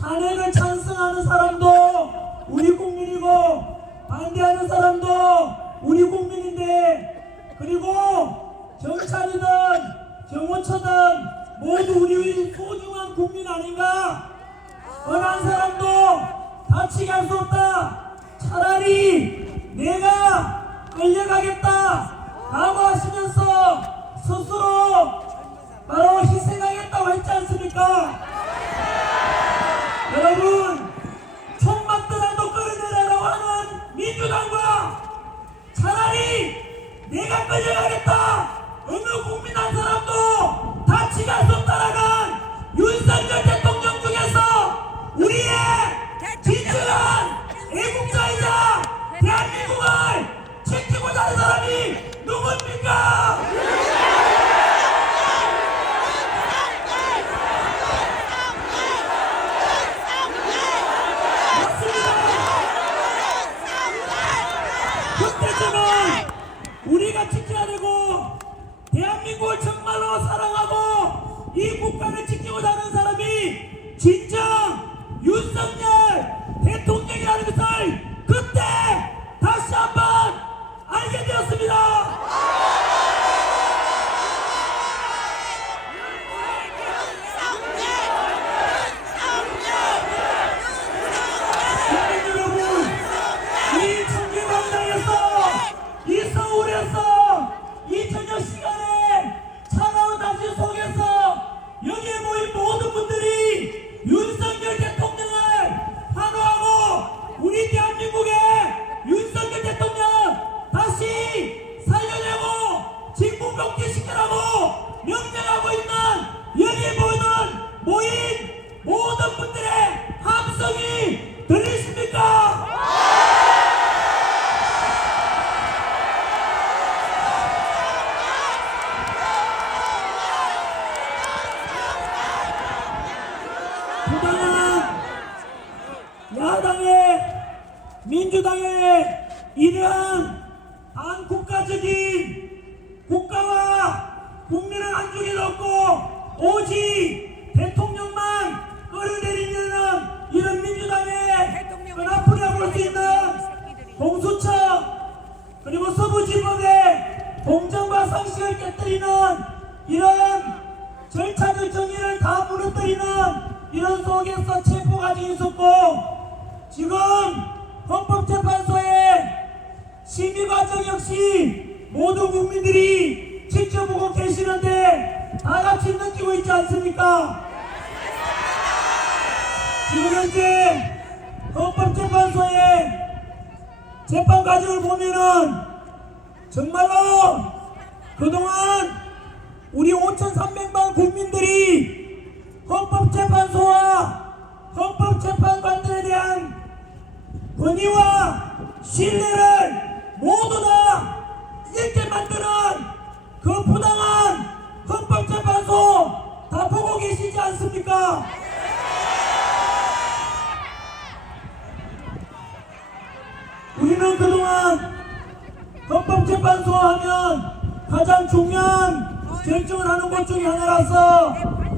탄핵을 찬성하는 사람도 우리 국민이고 반대하는 사람도 우리 국민인데, 그리고 경찰이든 경호처든 모두 우리 소중한 국민 아닌가? 어느 한 사람도 다치게 할 수 없다. 차라리 내가 끌려가겠다 라고 하시면서 스스로 바로 희생하겠다고 했지 않습니까? 여러분, 총 맞더라도 끌어내라고 하는 민주당과 차라리 내가 끌려가겠다 어느 국민 한 사람도 다치게 할 수 없다라는 윤석열 대통령 중에서 우리의 진정한 애국자이자 대한민국을 지키고자 하는 사람이 누굽니까? 그때쯤은 우리가 지켜야 되고 대한민국을 정말로 사랑하고 이 국가를 지키고자 하는 사람이 진정 윤석열 대통령이라는 것을 그때 다시 한번 알게 되었습니다. 국민 여러분, 이 청계광장에서 이 서울에서 이 저녁 시간에 차가운 당신 속에서 여기에 모인 모든 분들이 윤석열 대통령을 환호하고 우리 대한민국의 윤석열 대통령 다시 살려내고 직무복귀시키라고 명령하고 있는 여기에 모인 모든 분들의 함성이 들리십니까? 부당한 야당의 민주당의 이러한 반국가적인 국가와 국민을 안중에 놓고 오직 대통령만 끌어내리려는 이런 민주당의 끈앞으로 볼 수 있는 공수처 그리고 서부지법의 공정과 상식을 깨뜨리는 이런 절차적 정의를 다 무너뜨리는 이런 속에서 체포가 있었고, 지금 헌법재판소의 심의 과정 역시 모든 국민들이 지켜보고 계시는데 다 같이 느끼고 있지 않습니까? 지금 현재 헌법재판소의 재판 과정을 보면은 정말로 그동안 우리 5,300만 국민들이 헌법재판소와 헌법재판관들에 대한 권위와 신뢰를 모두 다 잃게 만드는 그 부당한 헌법재판소 다 보고 계시지 않습니까? 우리는 그동안 헌법재판소 하면 가장 중요한 결정을 하는 것 중에 하나라서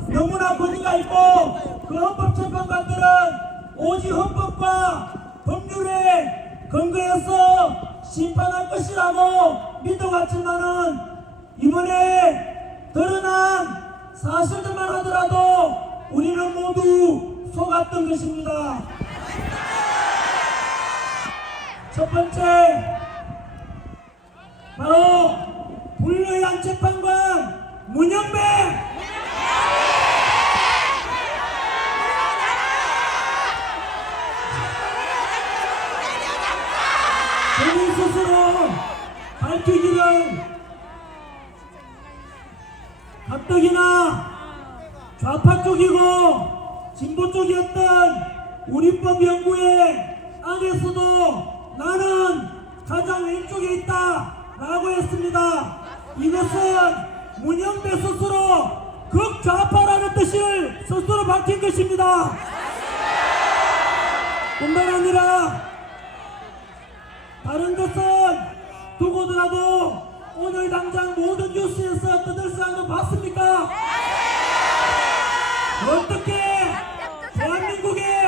너무나 권위가 있고 그 헌법재판관들은 오직 헌법과 법률에 근거해서 심판할 것이라고 믿어왔지만은 이번에 드러난 사실들만 하더라도 우리는 모두 속았던 것입니다. 첫 번째, 바로 불의한 재판관 문영배. 본인 스스로 밝히기를 가뜩이나 좌파 쪽이고 진보 쪽이었던 우리법 연구회 안에서도 나는 가장 왼쪽에 있다 라고 했습니다. 이것은 문영배 스스로 극좌파라는 뜻을 스스로 밝힌 것입니다. 뿐만 아니라 다른 것은 두고더라도 오늘 당장 모든 뉴스에서 떠들썩한 거 봤습니까? 어떻게 대한민국의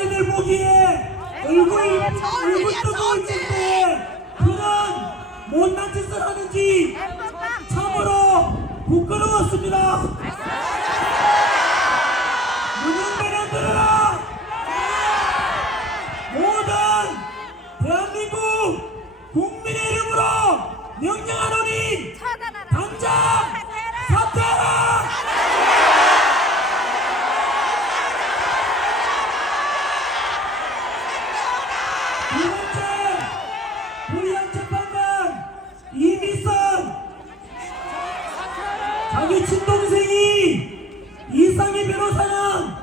아이들 보기에 얼굴 뜨고 있는데 그런 못난 짓을 하는지 참으로 부끄러웠습니다. 문영배는 들어라! 모든 대한민국 국민의 이름으로 명령하노니 당장 사퇴하라! 두 번째, 불의한 재판관 이미선 자기 친동생이 이상희 변호사는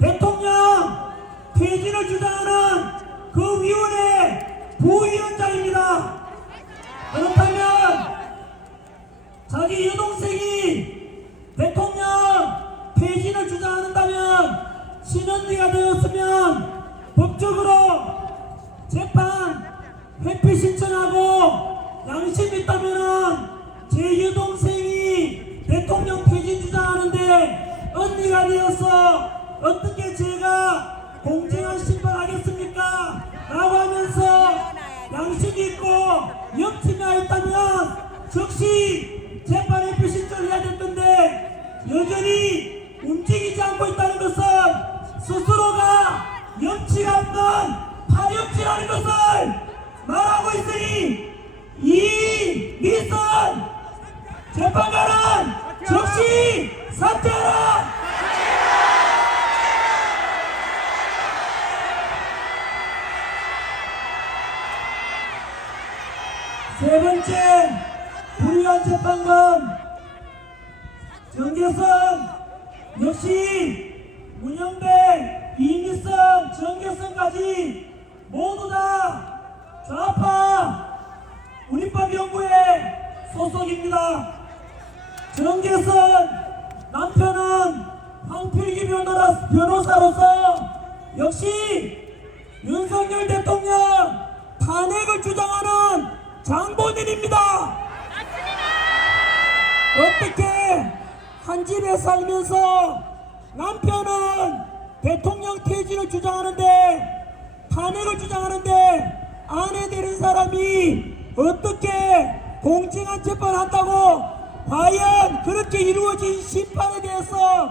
대통령 퇴진을 주장하는 그 위원회 부위원장입니다. 그렇다면 자기 여동생이 대통령 퇴진을 주장한다면 신언니가 되었으면 법적으로 재판 회피 신청하고 양심이 있다면은 제 여동생이 대통령 퇴진 주장하는데 언니가 되어서 어떻게 제가 공정한 심판하겠습니까? 라고 하면서 양심이 있고 염치가 있다면 즉시 재판 회피 신청을 해야 될 텐데 여전히 움직이지 않고 있다는 것은 스스로가 염치가 없는 파렴치라는 것을 말하고 있으니 이 미선 재판관은 즉시 사퇴하라! 세 번째 불의한 재판관 정계선 역시 문영배, 이미선, 정계선까지 모두 다 좌파 우리법연구회 소속입니다. 정계선 남편은 황필기 변호사로서 역시 윤석열 대통령 탄핵을 주장하는 장본인입니다. 어떻게 한 집에 살면서 남편은 대통령 퇴진을 주장하는데 탄핵을 주장하는데 아내 되는 사람이 어떻게 공정한 재판을 한다고 과연 그렇게 이루어진 심판에 대해서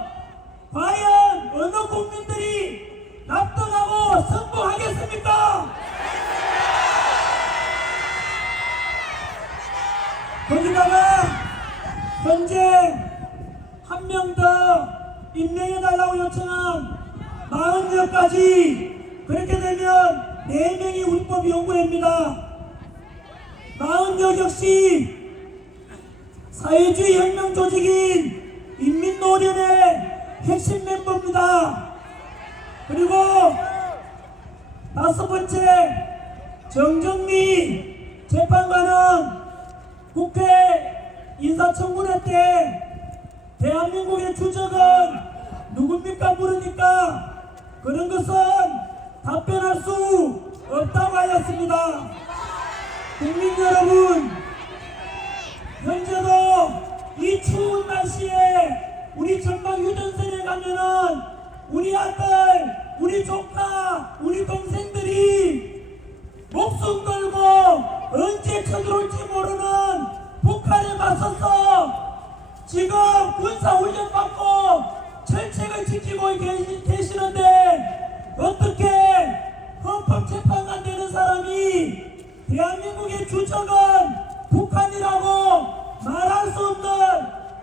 과연 어느 국민들이 납득하고 선포하겠습니까? 거기다가 현재 한 명 더 임명해달라고 요청한 40명까지 그렇게 되면 4명이 우리법연구회입니다. 40명 역시 사회주의 혁명 조직인 인민노련의 핵심 멤버입니다. 그리고 5번째 정정미 재판관은 국회 인사청문회 때 대한민국의 주적은 누굽니까 물으니까 그런 것은 답변할 수 없다고 하였습니다. 국민 여러분, 현재도 이 추운 날씨에 우리 전방 휴전선에 가면은 우리 아들, 우리 조카, 우리 동생들이 목숨 걸고 언제 쳐들어올지 모르는 북한에 맞서서 지금 군사훈련 받고 철책을 지키고 계시는데 어떻게 헌법재판관 되는 사람이 대한민국의 주적은 북한이라고 말할 수 없는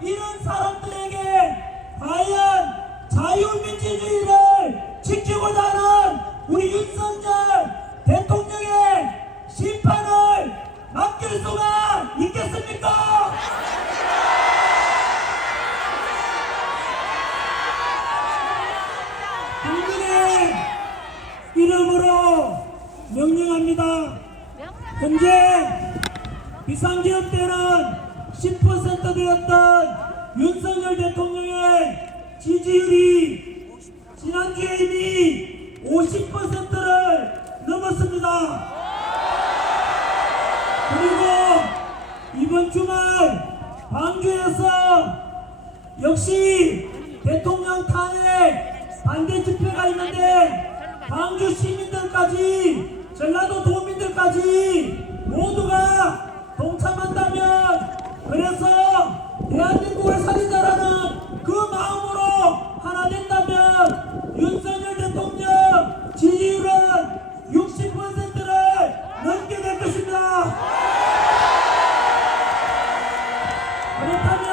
이런 사람들에게 과연 자유민주주의를 지키고자 하는 우리 윤석열 대통령의 심판을 맡길 수가 있겠습니까? 국민의 이름으로 명령합니다. 현재 비상계엄 때는 10% 되었던 윤석열 대통령의 지지율이 지난주에 이미 50%를 넘었습니다. 그리고 이번 주말 광주에서 역시 대통령 탄핵 반대 집회가 있는데 광주 시민들까지 전라도 도민들까지 모두가 동참한다면, 그래서 대한민국을 살리자라는 그 마음으로 하나 된다면 윤석열 대통령 지지율은 60%를 넘게 될 것입니다. 그렇다면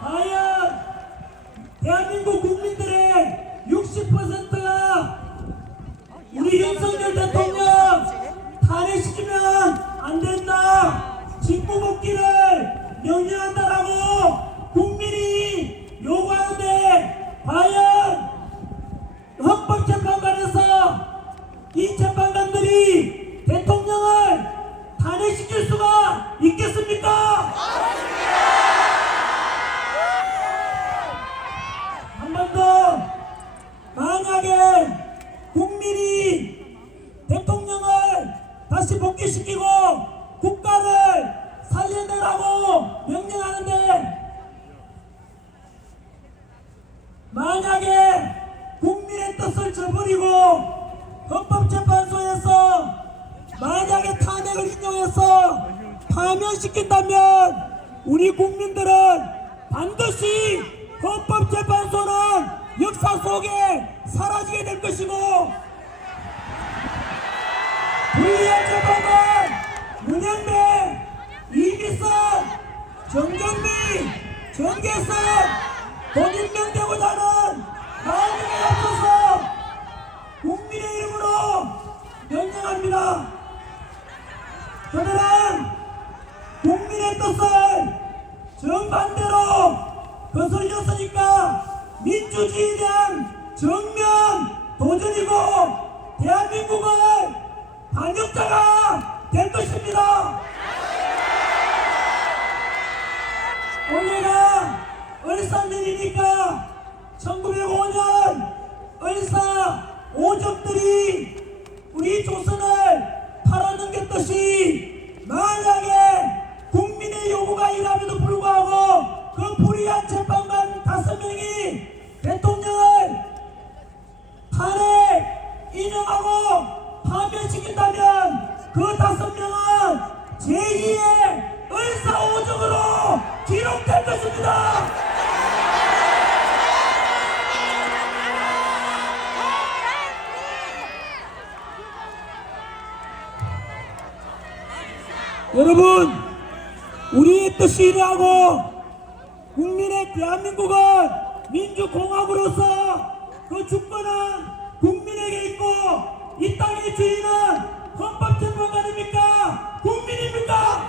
과연 대한민국 국민들의 60%가 우리 윤석열 대통령 탄핵시키면 안 된다, 직무복귀를 명령한다라고 국민이 요구하는데, 과연 헌법재판관에서 이 재판관들이 대통령을 탄핵시킬 수가 있겠습니까? 한 번 더, 만약에 국민이 대통령을 다시 복귀시키고 국가를 살려내라고 명령하는데, 만약에 국민의 뜻을 저버리고 헌법재판소에서 만약에 탄핵을 인용해서 파면시킨다면 우리 국민들은 반드시 헌법재판소는 역사 속에 사라지게 될 것이고, 불의한 재판관 문현배, 이미선, 정경미, 정계선 곧 임명되고자 하는 마음이 없어서 국민의 이름으로 명령합니다. 저들은 국민의 뜻을 정반대로 거슬렸으니까 민주주의에 대한 정면 도전이고 대한민국을 반역자가 될 것입니다. 올해가 을사년이니까 1905년 을사 오적들이 우리 조선을 팔아넘겼듯이, 만약에 국민의 요구가 이람에도 불구하고 그 불의한 재판관 5명이 대통령을 탄핵 인용하고 파면시킨다면 그 5명은 제2의 을사오적으로 기록될 것입니다. 여러분, 우리의 뜻이 일하고 국민의 대한민국은 민주공화국으로서 그 주권은 국민에게 있고 이 땅의 주인은 헌법재판관입니까? 국민입니까?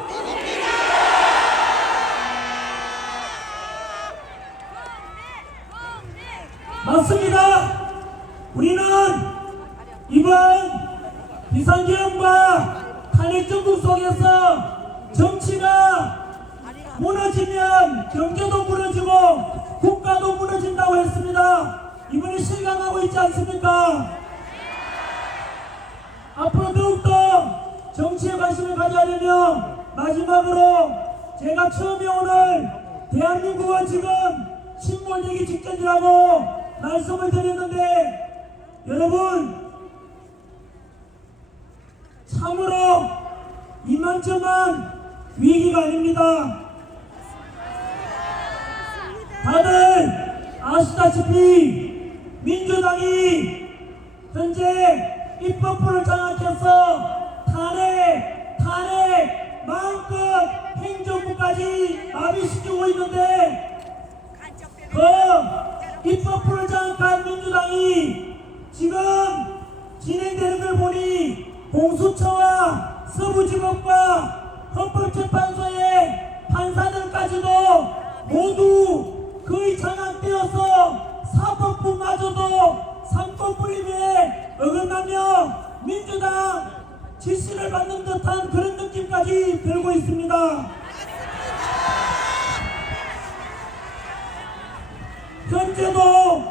맞습니다. 우리는 이번 비상계엄과 탄핵정국 속에서 정치가 무너지면 경제도 무너지고 국가도 무너진다고 했습니다. 이번에 실감하고 있지 않습니까? 앞으로 더욱더 정치에 관심을 가져야되며, 마지막으로 제가 처음에 오늘 대한민국은 지금 침몰되기 직전이라고 말씀을 드렸는데, 여러분 참으로 이만저만 위기가 아닙니다. 다들 아시다시피 민주당이 현재 입법부를 장악해서 탄핵 마음껏 행정부까지 마비시키고 있는데, 그 입법부를 장악한 민주당이 지금 진행되는 걸 보니 공수처와 서부지법과 헌법재판소의 판사들까지도 모두 거의 장악되어서 사법부마저도 삼권분립에 어긋나며 민주당 지시를 받는 듯한 그런 느낌까지 들고 있습니다. 현재도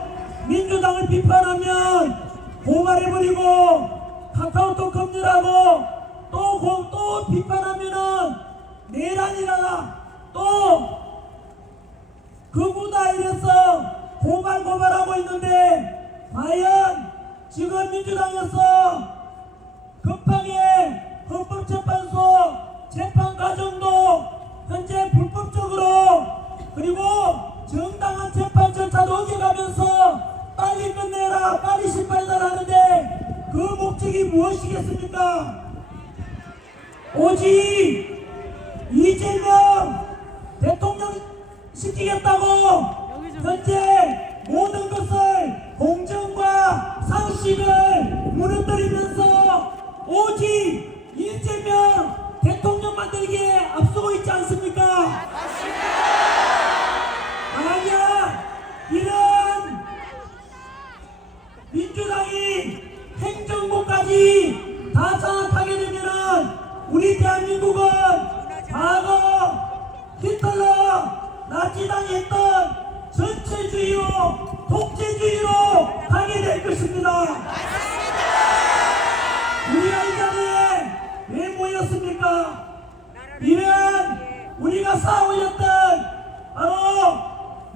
민주당을 비판하면 고발해버리고 카카오톡 검열하고 또 비판하면은 내란이라 또 극우다 이래서 고발하고 있는데, 과연 지금 민주당에서 급하게 헌법재판소 재판 과정도 현재 불법적으로 그리고 정당한 재판 절차도 어겨가면서 빨리 끝내라, 빨리 심판해달라 하는데 그 목적이 무엇이겠습니까? 오직 이재명 대통령 시키겠다고 현재 모든 것을 공정과 상식을 무너뜨리면서 오직 이재명 대통령 만들기에 앞서고 있지 않습니까? 만약 이런 민주당이 행정부까지 다 장악하게 되면은 우리 대한민국은 과거 히틀러 나치당이 했던 전체주의로 독재주의로 가게 될 것입니다. 우리가 이 자리에 왜 모였습니까? 이는 우리가 쌓아올렸던 바로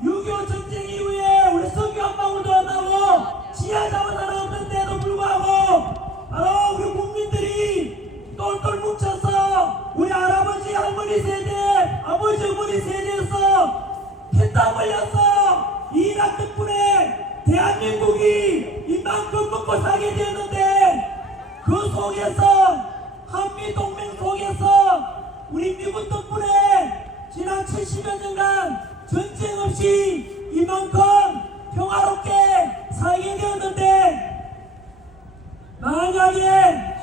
6.25 전쟁 이후에 우리 석유 한 방울도 안 나고 지하 자원 하나 없는데도 불구하고 바로 우리 국민들이 똘똘 뭉쳐서 우리 할아버지 할머니 세대 아버지 어머니 세대에서 피땀 흘려서 일한 덕분에 대한민국이 이만큼 먹고 살게 되었는데 그 속에서 한미동맹 속에서 우리 미국 덕분에 지난 70여 년간 전쟁 없이 이만큼 평화롭게 살게 되었는데 만약에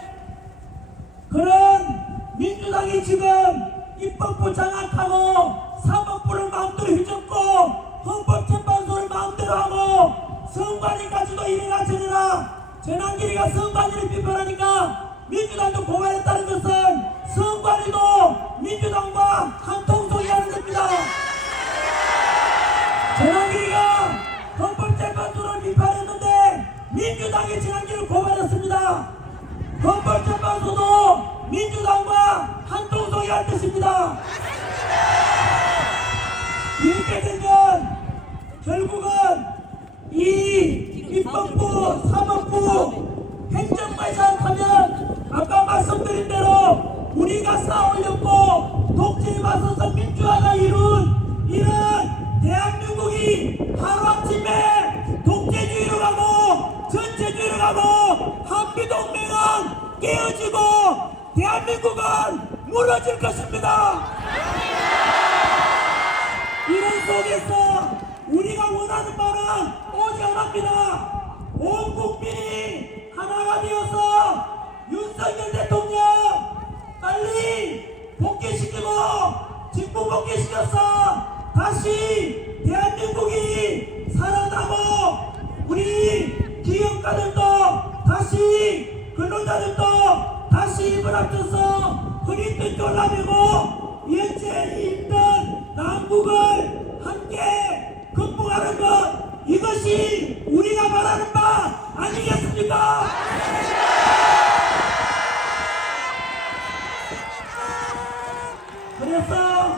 그런 민주당이 지금 입법부 장악하고 사법부를 마음대로 휘젓고 헌법재판소를 마음대로 하고 선관위까지도 이래라 저래라 전환길이가 선관위를 비판하니까 민주당도 고발했다는 것은 선관위도 민주당과 한통속이 하는 겁니다. 전환길이가 헌법재판소를 비판했는데 민주당이 전환길을 고발했습니다. 헌법재판소도 민주당과 한통속이 할 것입니다. 이렇게 되면 결국은 이 입법부, 사법부, 행정부에 장악하면 아까 말씀드린 대로 우리가 쌓아올렸고 독재에 맞서서 민주화가 이룬 이런 대한민국이 하루아침에 독재주의로 가고 전체주의로 가고 한미동맹은 깨어지고 대한민국은 무너질 것입니다. 이런 속에서 우리가 원하는 바는 오지 않습니다. 온 국민이 하나가 되어서 윤석열 대통령 빨리 복귀시키고 직무 복귀시켜서 다시 대한민국이 살아나고 우리 기업가들도 다시 근로자들도 다시 입을 앞서서 허리띠 올라매고 현재 힘든 난국을 함께 극복하는 것 이것이 우리가 말하는 바 아니겠습니까? 그래서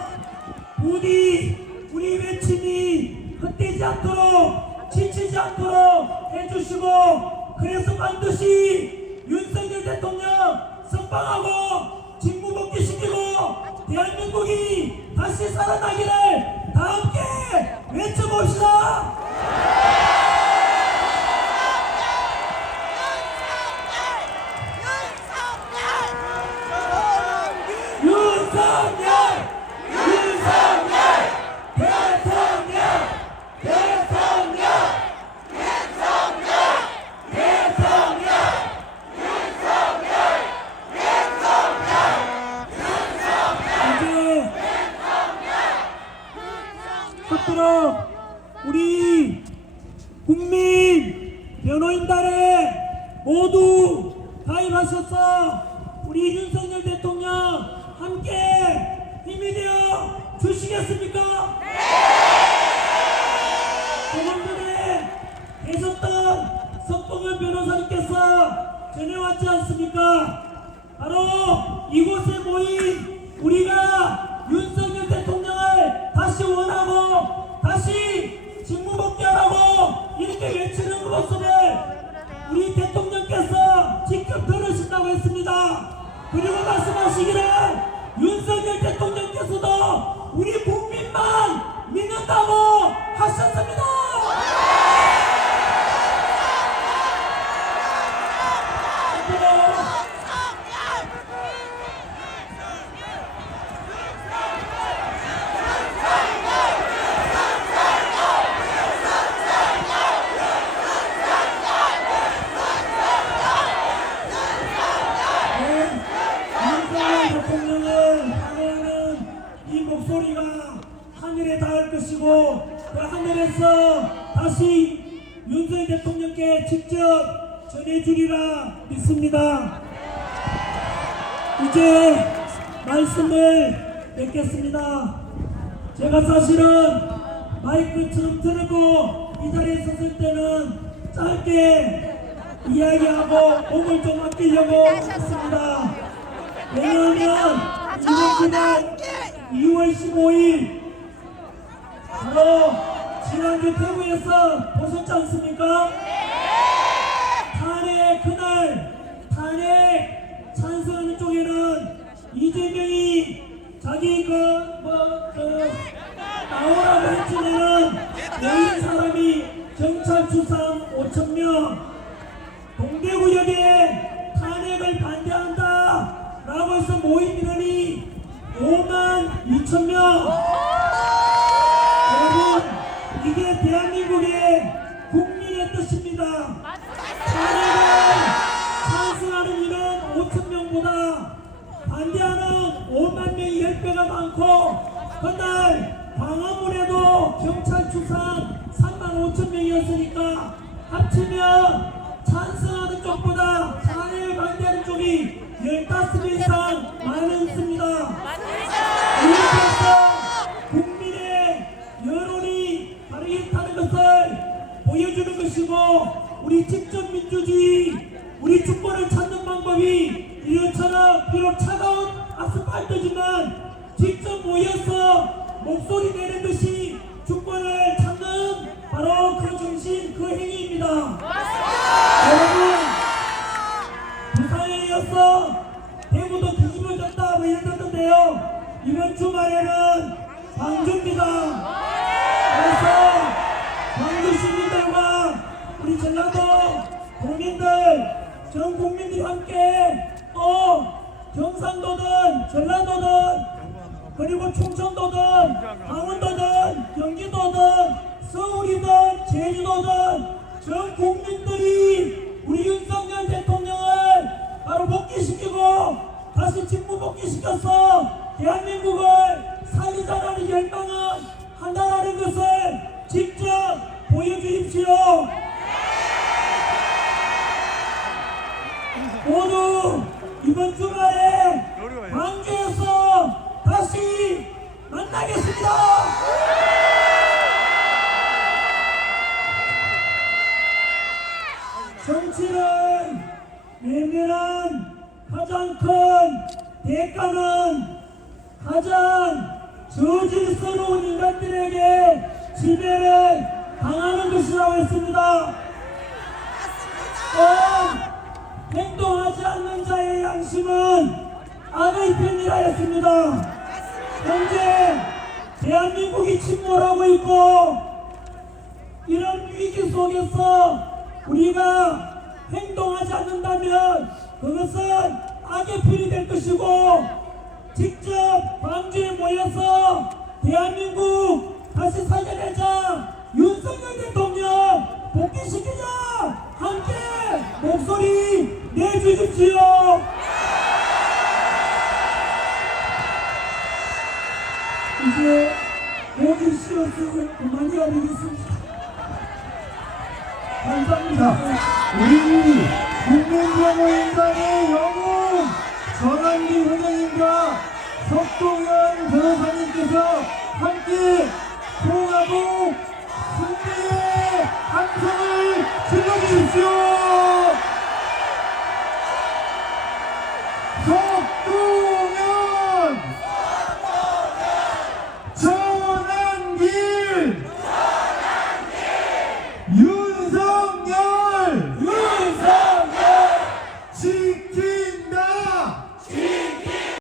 부디 우리 외침이 헛되지 않도록 지치지 않도록 해주시고 그래서 반드시 윤석열 대통령 석방하고 직무 복귀시키고 대한민국이 다시 살아나기를 다 함께 외쳐봅시다. 끝으로 우리 국민 변호인단에 모두 가입하셔서 우리 윤석열 대통령 함께 힘이 되어 주시겠습니까? 조금 전에 계셨던 석봉은 변호사님께서 전해왔지 않습니까? 바로 이곳에 모인 우리가 윤석열 대통령을 다시 원하고 다시 직무복귀하라고 이렇게 외치는 모습을 우리 대통령께서 직접 들으신다고 했습니다. 그리고 말씀하시기를 윤석열 대통령께서도 우리 국민만 믿는다고 하셨습니다. 목소리가 하늘에 닿을 것이고 그 하늘에서 다시 윤석열 대통령께 직접 전해주리라 믿습니다. 이제 말씀을 맺겠습니다. 제가 사실은 마이크 처음 들고 이 자리에 섰을 때는 짧게 이야기하고 몸을 좀 아끼려고 했습니다. 왜냐하면 이번 주는 2월 15일 바로 지난주 대구에서 보셨지 않습니까? 탄핵 그날 탄핵 찬성하는 쪽에는 이재명이 자기 나오라고 했지만은 모인 사람이 경찰 추산 5,000명 동대구역에 탄핵을 반대한다 라고 해서 모인 인원이 52,000명. 여러분 이게 대한민국의 국민의 뜻입니다. 탄핵을 찬성하는 인원 5,000명보다 반대하는 5만 명이 10배가 많고 그날 광화문에도 경찰 추산 35,000명이었으니까 합치면 찬성하는 쪽보다 탄핵을 반대하는 쪽이 15배 이상 많습니다. 이렇게 국민의 여론이 바로 이렇다는 것을 보여주는 것이고 우리 직접 민주주의 우리 주권을 찾는 방법이 이것처럼 비록 차가운 아스팔트지만 직접 모여서 목소리 내는 것이 주권을 찾는 바로 그 정신 그 행위입니다. 여러분 부산에 이어서 대구도 뒤집어졌다 뭐 이랬는데요. 이번 주말에는 광주입니다. 그래서 광주 시민들과 우리 전라도 국민들 전 국민들이 함께 또 경상도든 전라도든 그리고 충청도든 강원도든 경기도든 서울이든 제주도든 전 국민들이 우리 윤석열 대통령을 바로 복귀시키고 다시 직무 복귀시켜서 대한민국을 살리자라는 열망은 한다라는 것을 직접 보여주십시오. 모두 이번 주말에 광주에서 다시 만나겠습니다. 정치는 내면한 가장 큰 대가는 가장 저질스러운 인간들에게 지배를 당하는 것이라고 했습니다. 행동하지 않는 자의 양심은 악의 편이라 했습니다. 현재 대한민국이 침몰하고 있고 이런 위기 속에서 우리가 행동하지 않는다면 그것은 악의 편이 될 것이고 직접 광주에 모여서 대한민국 다시 살려내자 윤석열 대통령 복귀시키자 함께 목소리 내주십시오. 이제 목이 쉬었으니 그만해야 되겠습니다. 감사합니다. 우리 국민정의인단의 영웅 전한기 회장님과 석동현 변호사님께서 함께 통하고 승리의 함성을 질러주십시오.